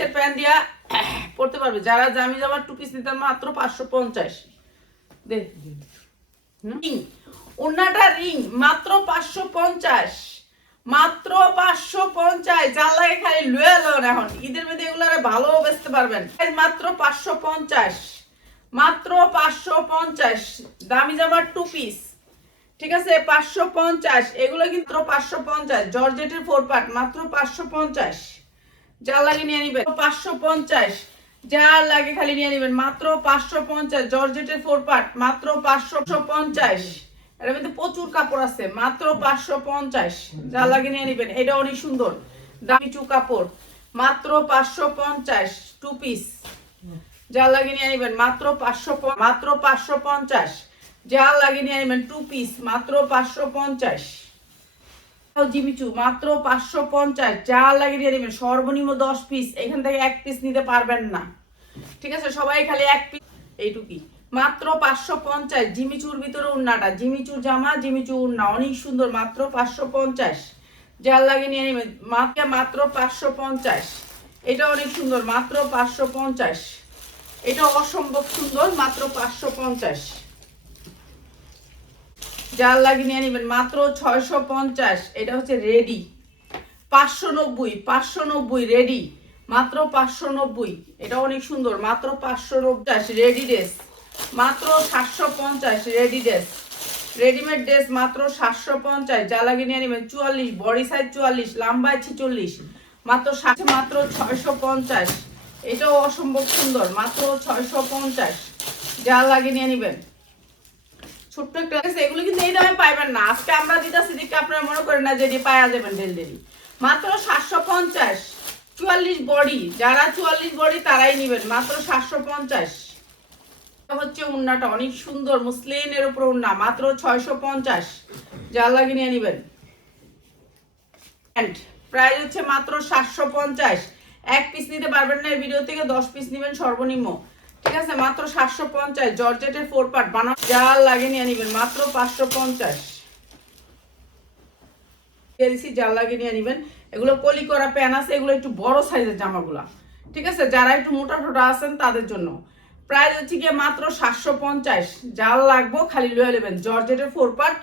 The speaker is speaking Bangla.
পিসের প্যান্ট দিয়া পড়তে পারবে। যারা জামি জামার 2 পিস নিতে মাত্র 550। দেখ ওন্নাটা রিং মাত্র 550, মাত্র 550। যার লাগে খালি লয়ে লন, এখন ঈদের মধ্যে এগুলো ভালো বেচতে পারবেন। মাত্র 550, মাত্র 550 দামি জামার 2 পিস, ঠিক আছে 550। এগুলো কিন্তু 550 জর্জেটের 4 পার্ট, মাত্র 550। যার লাগে নিয়ে নিবেন 550, যার লাগে খালি নিয়ে নিবেন মাত্র 550। জর্জেটের 4 পার্ট, মাত্র 550। এর মধ্যে প্রচুর কাপড় আছে, মাত্র 550। যার লাগে নিয়ে নিবেন। এটা অনেক সুন্দর দামি চু কাপড়, মাত্র 550 2 পিস। যার লাগে নিয়ে নিবেন মাত্র 550। যার লাগে নিয়ে নেবেন 2 পিস, মাত্র 550। জিমিচু মাত্র 550। যার লাগে নিয়ে নেবেন সর্বনিম্ন 10 পিস, এখান থেকে 1 পিস নিতে পারবেন না, ঠিক আছে সবাই খালি 1 পিস। এইটুকি মাত্র 550। জিমিচুর ভিতরে উন্নাটা, জিমিচুর জামা, জিমিচু উন্না অনেক সুন্দর, মাত্র 550। যার লাগে নিয়ে নেবেন মাত্র 550। এটা অনেক সুন্দর, মাত্র 550। এটা অসম্ভব সুন্দর, মাত্র 550। যার লাগে নিয়ে নেবেন মাত্র 650। এটা হচ্ছে রেডি 590, 590 রেডি, মাত্র 590। এটা অনেক সুন্দর, মাত্র 550। রেডি ড্রেস মাত্র 750। রেডি ড্রেস, রেডিমেড ড্রেস মাত্র 750। যা লাগে নিয়ে নেবেন 44, বডি সাইজ 44, লম্বায় 46, মাত্র মাত্র 650। এটাও অসম্ভব সুন্দর, মাত্র 650। যা লাগে নিয়ে নেবেন। ছোট্ট একটা এগুলো কিন্তু এই দামে পাইবেন না, আজকে আমরা দিতেছি দেখে আপনারা মনে করেন না যে এটি পাওয়া যাবেন ডেলি। মাত্র 750। 44 বডি, যারা 44 বডি তারাই নেবেন, মাত্র 750। হচ্ছে উন্নাটা অনেক সুন্দর মুসলিনের উপর উন্না, মাত্র 650। যা লাগে নিয়ে নেবেন। প্রাইস হচ্ছে মাত্র 750। 1 পিস নিতে পারবেন না, এই ভিডিও থেকে 10 পিস নেবেন সর্বনিম্ন, ঠিক আছে মাত্র 750। জর্জেটের 4 পার্ট বানানো, যা লাগে নিয়ে নেবেন, মাত্র 550। যা লাগে নিয়ে নেবেন। এগুলো কলি করা প্যান আছে, এগুলো একটু বড় সাইজের জামাগুলা, ঠিক আছে যারা একটু মোটা টোটা আছেন তাদের জন্য। প্রাইস হচ্ছে গিয়ে মাত্র 750। যা লাগবো খালি লয়ে নেবেন। জর্জেটের 4 পার্ট,